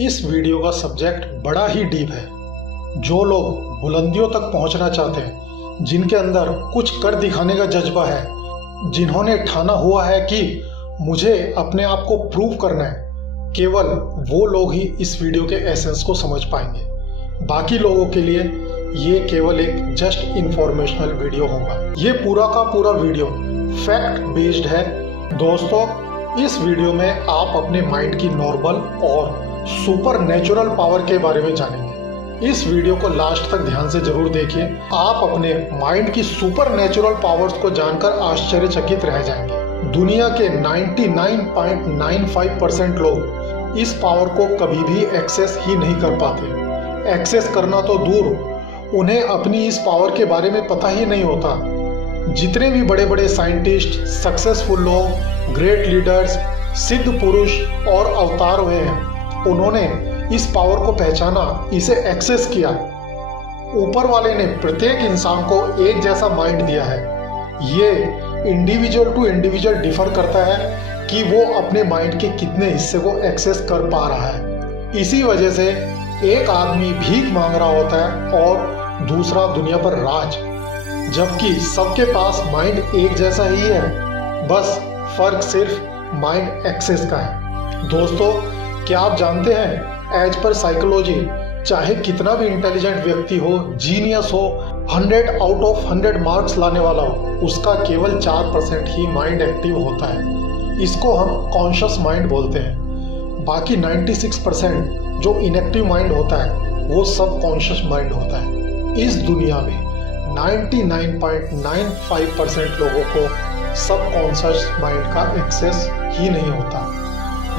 इस वीडियो का सब्जेक्ट बड़ा ही डीप है। जो लोग बुलंदियों तक पहुंचना चाहते हैं, जिनके अंदर कुछ कर दिखाने का जज्बा है, जिन्होंने ठाना हुआ है कि मुझे अपने आप को प्रूव करना है, केवल वो लोग ही इस वीडियो के एसेंस को समझ पाएंगे। बाकी लोगों के लिए ये केवल एक जस्ट इंफॉर्मेशनल वीडियो होगा। ये पूरा का पूरा वीडियो फैक्ट बेस्ड है। दोस्तों, इस वीडियो में आप अपने माइंड की नॉर्मल और सुपर नेचुरल पावर के बारे में जानेंगे। इस वीडियो को लास्ट तक ध्यान से जरूर देखिए। आप अपने माइंड की सुपर नेचुरल पावर्स को जानकर आश्चर्यचकित रह जाएंगे। दुनिया के 99.95% लोग इस पावर को कभी भी एक्सेस ही नहीं कर पाते। एक्सेस करना तो दूर, उन्हें अपनी इस पावर के बारे में पता ही नहीं होता। जितने भी बड़े बड़े साइंटिस्ट, सक्सेसफुल लोग, ग्रेट लीडर्स, सिद्ध पुरुष और अवतार हुए हैं, उन्होंने इस पावर को पहचाना, इसे एक्सेस किया। ऊपर वाले ने प्रत्येक इंसान को एक जैसा माइंड दिया है। ये इंडिविजुअल टू इंडिविजुअल डिफर करता है कि वो अपने माइंड के कितने हिस्से को एक्सेस कर पा रहा है। इसी वजह से एक आदमी भीख मांग रहा होता है और दूसरा दुनिया पर राज, जबकि सबके पास माइंड एक जैसा ही है, बस फर्क सिर्फ माइंड एक्सेस का है। दोस्तों, क्या आप जानते हैं, एज पर साइकोलॉजी, चाहे कितना भी इंटेलिजेंट व्यक्ति हो, जीनियस हो, 100 आउट ऑफ 100 मार्क्स लाने वाला हो, उसका केवल 4% ही माइंड एक्टिव होता है। इसको हम कॉन्शियस माइंड बोलते हैं। बाकी 96% जो इनएक्टिव माइंड होता है, वो सब कॉन्शियस माइंड होता है। इस दुनिया में 99.95% लोगों को सब कॉन्शियस माइंड का एक्सेस ही नहीं होता।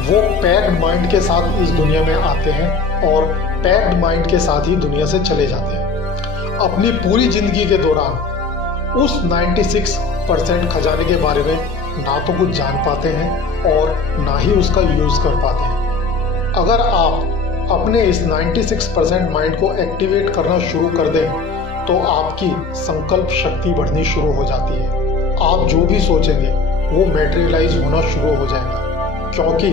वो पैक्ड माइंड के साथ इस दुनिया में आते हैं और पैक्ड माइंड के साथ ही दुनिया से चले जाते हैं। अपनी पूरी जिंदगी के दौरान उस 96% खजाने के बारे में ना तो कुछ जान पाते हैं और ना ही उसका यूज कर पाते हैं। अगर आप अपने इस 96% माइंड को एक्टिवेट करना शुरू कर दें, तो आपकी संकल्प शक्ति बढ़नी शुरू हो जाती है। आप जो भी सोचेंगे वो मैटेरियलाइज होना शुरू हो जाएगा, क्योंकि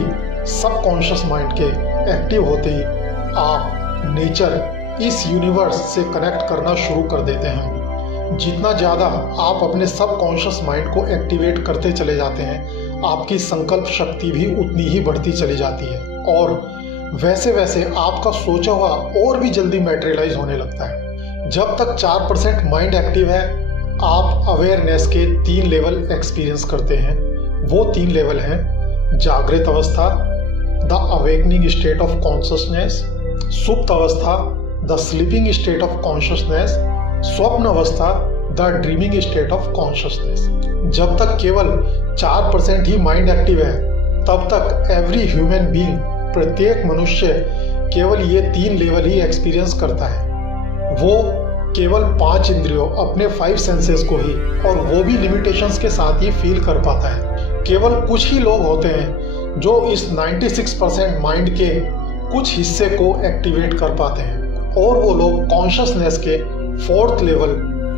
सबकॉन्शियस माइंड के एक्टिव होते ही आप नेचर, इस यूनिवर्स से कनेक्ट करना शुरू कर देते हैं। जितना ज़्यादा आप अपने सबकॉन्शियस माइंड को एक्टिवेट करते चले जाते हैं, आपकी संकल्प शक्ति भी उतनी ही बढ़ती चली जाती है और वैसे वैसे आपका सोचा हुआ और भी जल्दी मैटेरियलाइज होने लगता है। जब तक 4% माइंड एक्टिव है, आप अवेयरनेस के 3 लेवल एक्सपीरियंस करते हैं। वो 3 लेवल हैं: जागृत अवस्था, the awakening state of consciousness; सुप्त अवस्था, the sleeping state of consciousness; स्वप्न अवस्था, the dreaming state of consciousness. जब तक केवल 4% ही माइंड एक्टिव है, तब तक एवरी ह्यूमन बीइंग, प्रत्येक मनुष्य केवल ये 3 लेवल ही एक्सपीरियंस करता है। वो केवल 5 इंद्रियों, अपने 5 सेंसेस को ही, और वो भी लिमिटेशंस के साथ ही फील कर पाता है। केवल कुछ ही लोग होते हैं जो इस 96% माइंड के कुछ हिस्से को एक्टिवेट कर पाते हैं, और वो लोग कॉन्शियसनेस के 4th level,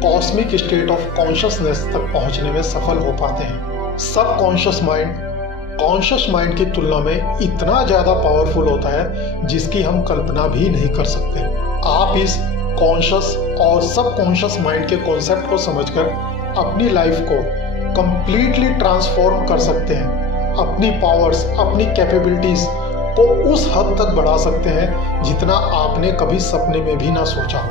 cosmic state of consciousness तक पहुंचने में सफल हो पाते हैं। सब कॉन्शियस माइंड कॉन्शियस माइंड की तुलना में इतना ज़्यादा पावरफुल होता है जिसकी हम कल्पना भी नहीं कर सकते। आप इस कॉन्शियस और सब कॉन्शियस माइंड के कॉन्सेप्ट को समझकर अपनी लाइफ को कंप्लीटली ट्रांसफॉर्म कर सकते हैं। अपनी पावर्स, अपनी कैपेबिलिटीज को उस हद तक बढ़ा सकते हैं जितना आपने कभी सपने में भी ना सोचा हो।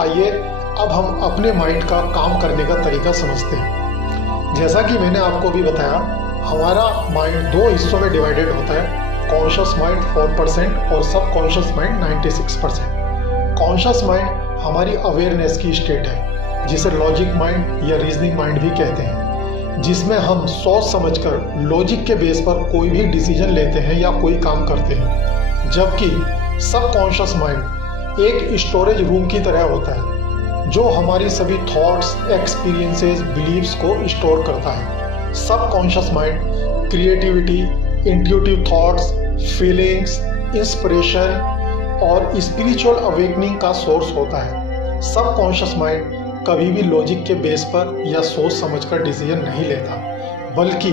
आइए अब हम अपने माइंड का काम करने का तरीका समझते हैं। जैसा कि मैंने आपको भी बताया, हमारा माइंड 2 हिस्सों में डिवाइडेड होता है: कॉन्शियस माइंड 4% और सब कॉन्शियस माइंड 96%। कॉन्शियस माइंड हमारी अवेयरनेस की स्टेट है, जिसे लॉजिक माइंड या रीजनिंग माइंड भी कहते हैं, जिसमें हम सोच समझकर लॉजिक के बेस पर कोई भी डिसीजन लेते हैं या कोई काम करते हैं। जबकि सब कॉन्शियस माइंड एक स्टोरेज रूम की तरह होता है, जो हमारी सभी थॉट्स, एक्सपीरियंसेस, बिलीव्स को स्टोर करता है। सब conscious mind creativity, intuitive thoughts, feelings, inspiration और स्पिरिचुअल अवेकनिंग का सोर्स होता है। सब कॉन्शियस माइंड कभी भी लॉजिक के बेस पर या सोच समझकर डिसीजन नहीं लेता, बल्कि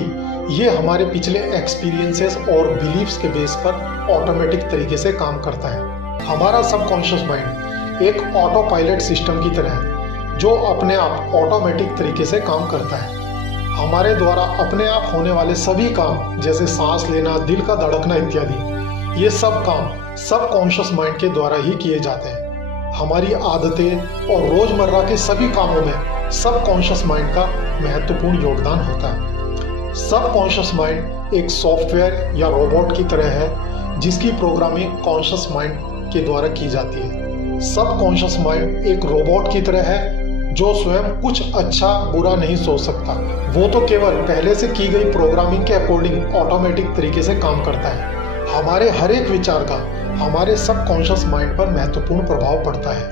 ये हमारे पिछले एक्सपीरियंसेस और बिलीव्स के बेस पर ऑटोमेटिक तरीके से काम करता है। हमारा सबकॉन्शियस माइंड एक ऑटो पायलट सिस्टम की तरह है जो अपने आप ऑटोमेटिक तरीके से काम करता है। हमारे द्वारा अपने आप होने वाले सभी काम जैसे सांस लेना, दिल का धड़कना इत्यादि, ये सब काम सबकॉन्शियस माइंड के द्वारा ही किए जाते हैं। हमारी आदतें और रोजमर्रा के सभी कामों में सबकॉन्शियस माइंड का महत्वपूर्ण योगदान होता है। सबकॉन्शियस माइंड एक सॉफ्टवेयर या रोबोट की तरह है जिसकी प्रोग्रामिंग कॉन्शियस माइंड के द्वारा की जाती है। सबकॉन्शियस माइंड एक रोबोट की तरह है जो स्वयं कुछ अच्छा बुरा नहीं सोच सकता। वो तो केवल पहले से की गई प्रोग्रामिंग के अकॉर्डिंग ऑटोमेटिक तरीके से काम करता है। हमारे हर एक विचार का हमारे सबकॉन्शियस माइंड पर महत्वपूर्ण प्रभाव पड़ता है,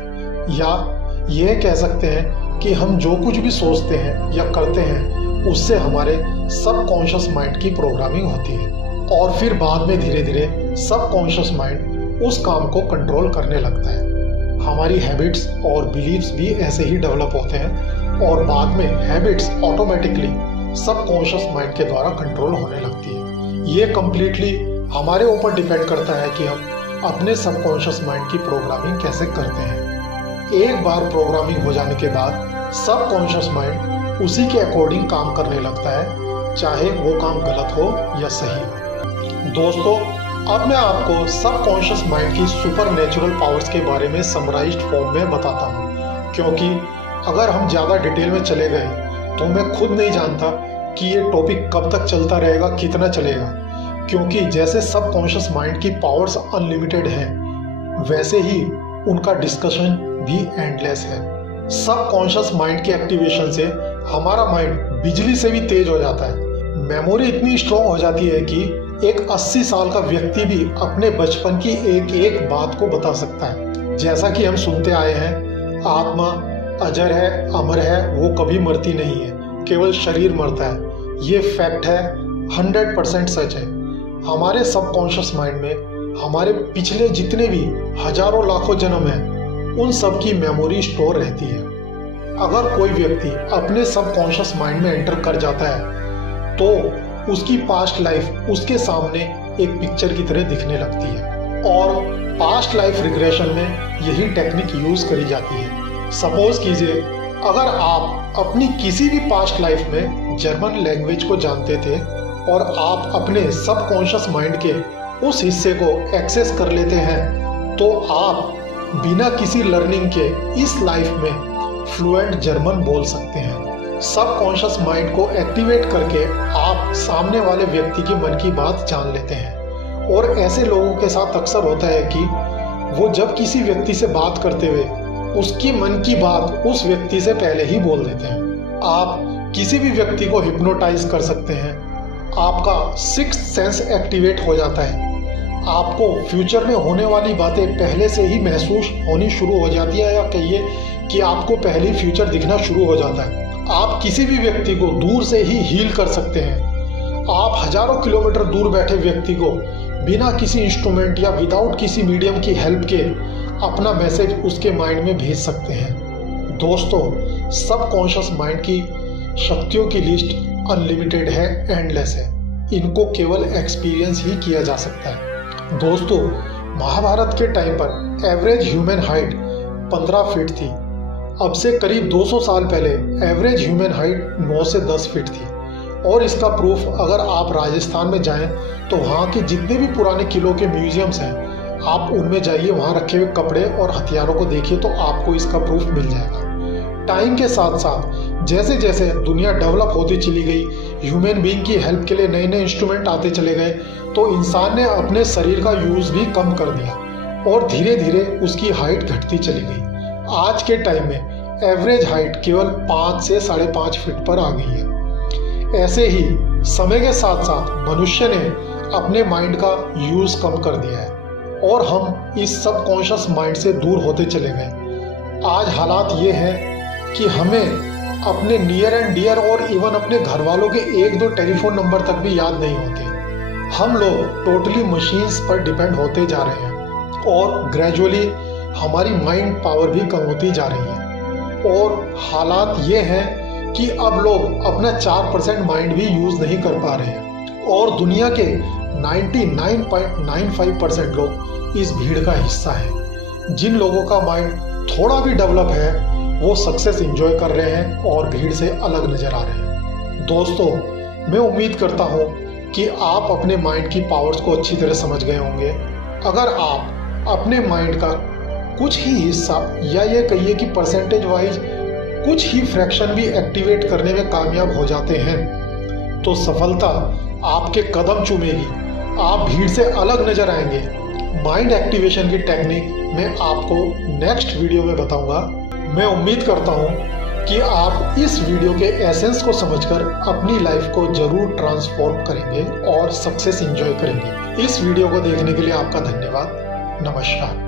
या यह कह सकते हैं कि हम जो कुछ भी सोचते हैं या करते हैं उससे हमारे सबकॉन्शियस माइंड की प्रोग्रामिंग होती है और फिर बाद में धीरे धीरे सबकॉन्शियस माइंड उस काम को कंट्रोल करने लगता है। हमारी हैबिट्स और बिलीव्स भी ऐसे ही डेवलप होते हैं और बाद में हैबिट्स ऑटोमेटिकली सबकॉन्शियस माइंड के द्वारा कंट्रोल होने लगती है। ये कम्प्लीटली हमारे ऊपर डिपेंड करता है कि हम अपने सबकॉन्शियस माइंड की प्रोग्रामिंग कैसे करते हैं। एक बार प्रोग्रामिंग हो जाने के बाद सबकॉन्शियस माइंड उसी के अकॉर्डिंग काम करने लगता है, चाहे वो काम गलत हो या सही हो। दोस्तों, अब मैं आपको सबकॉन्शियस माइंड की सुपर नेचुरल पावर्स के बारे में समराइज्ड फॉर्म में बताता हूँ, क्योंकि अगर हम ज़्यादा डिटेल में चले गए तो मैं खुद नहीं जानता कि ये टॉपिक कब तक चलता रहेगा, कितना चलेगा, क्योंकि जैसे सबकॉन्शियस माइंड की पावर्स अनलिमिटेड हैं वैसे ही उनका डिस्कशन भी एंडलेस है। सबकॉन्शियस माइंड के एक्टिवेशन से हमारा माइंड बिजली से भी तेज हो जाता है। मेमोरी इतनी स्ट्रॉन्ग हो जाती है कि एक 80 साल का व्यक्ति भी अपने बचपन की एक एक बात को बता सकता है। जैसा कि हम सुनते आए हैं, आत्मा अजर है, अमर है, वो कभी मरती नहीं है, केवल शरीर मरता है। ये फैक्ट है, 100% सच है। हमारे सबकॉन्शियस माइंड में हमारे पिछले जितने भी हजारों लाखों जन्म हैं उन सब की मेमोरी स्टोर रहती है। अगर कोई व्यक्ति अपने सबकॉन्शियस माइंड में एंटर कर जाता है तो उसकी पास्ट लाइफ उसके सामने एक पिक्चर की तरह दिखने लगती है और पास्ट लाइफ रिग्रेशन में यही टेक्निक यूज करी जाती है। सपोज कीजिए, अगर आप अपनी किसी भी पास्ट लाइफ में जर्मन लैंग्वेज को जानते थे और आप अपने सबकॉन्शियस माइंड के उस हिस्से को एक्सेस कर लेते हैं तो आप बिना किसी लर्निंग के इस लाइफ में फ्लुएंट जर्मन बोल सकते हैं। सबकॉन्शियस माइंड को एक्टिवेट करके आप सामने वाले व्यक्ति के मन की बात जान लेते हैं और ऐसे लोगों के साथ अक्सर होता है कि वो जब किसी व्यक्ति से बात करते हुए उसकी मन की बात उस व्यक्ति से पहले ही बोल देते हैं। आप किसी भी व्यक्ति को हिप्नोटाइज कर सकते हैं। आपका सिक्स्थ सेंस एक्टिवेट हो जाता है। आपको फ्यूचर में होने वाली बातें पहले से ही महसूस होनी शुरू हो जाती है, या कहिए कि आपको पहले ही फ्यूचर दिखना शुरू हो जाता है। आप किसी भी व्यक्ति को दूर से ही हील कर सकते हैं। आप हजारों किलोमीटर दूर बैठे व्यक्ति को बिना किसी इंस्ट्रूमेंट या विदाउट किसी मीडियम की हेल्प के अपना मैसेज उसके माइंड में भेज सकते हैं। दोस्तों, सबकॉन्शियस माइंड की शक्तियों की लिस्ट अनलिमिटेड है, एंडलेस है। इनको केवल एक्सपीरियंस ही किया जा सकता है। दोस्तों, महाभारत के टाइम पर एवरेज ह्यूमन हाइट 15 फीट थी। अब से करीब 200 साल पहले एवरेज ह्यूमन हाइट 9 से 10 फीट थी। और इसका प्रूफ अगर आप राजस्थान में जाएं तो वहाँ के जितने भी पुराने किलों के म्यूजियम्स हैं, आप उनमें जाइए, वहाँ रखे हुए कपड़े और हथियारों को देखिए तो आपको इसका प्रूफ मिल जाएगा। टाइम के साथ साथ जैसे जैसे दुनिया डेवलप होती चली गई, ह्यूमन बीइंग की हेल्प के लिए नए नए इंस्ट्रूमेंट आते चले गए, तो इंसान ने अपने शरीर का यूज भी कम कर दिया और धीरे धीरे उसकी हाइट घटती चली गई। आज के टाइम में एवरेज हाइट केवल 5 से 5.5 फीट पर आ गई है। ऐसे ही समय के साथ साथ मनुष्य ने अपने माइंड का यूज कम कर दिया है और हम इस सबकॉन्शियस माइंड से दूर होते चले गए। आज हालात ये है कि हमें अपने नियर एंड डियर और इवन अपने घर वालों के 1-2 टेलीफोन नंबर तक भी याद नहीं होते। हम लोग टोटली मशीन्स पर डिपेंड होते जा रहे हैं और ग्रेजुअली हमारी माइंड पावर भी कम होती जा रही है। और हालात ये हैं कि अब लोग अपना 4% माइंड भी यूज नहीं कर पा रहे हैं। और दुनिया के 99.95% लोग इस भीड़ का हिस्सा हैं। जिन लोगों का माइंड थोड़ा भी डेवलप है वो सक्सेस एंजॉय कर रहे हैं और भीड़ से अलग नजर आ रहे हैं। दोस्तों, मैं उम्मीद करता हूँ कि आप अपने माइंड की पावर्स को अच्छी तरह समझ गए होंगे। अगर आप अपने माइंड का कुछ ही हिस्सा या ये कहिए कि परसेंटेज वाइज कुछ ही फ्रैक्शन भी एक्टिवेट करने में कामयाब हो जाते हैं तो सफलता आपके कदम चूमेगी, आप भीड़ से अलग नजर आएंगे। माइंड एक्टिवेशन की टेक्निक मैं आपको नेक्स्ट वीडियो में बताऊंगा। मैं उम्मीद करता हूं कि आप इस वीडियो के एसेंस को समझकर अपनी लाइफ को जरूर ट्रांसफॉर्म करेंगे और सक्सेस एंजॉय करेंगे। इस वीडियो को देखने के लिए आपका धन्यवाद। नमस्कार।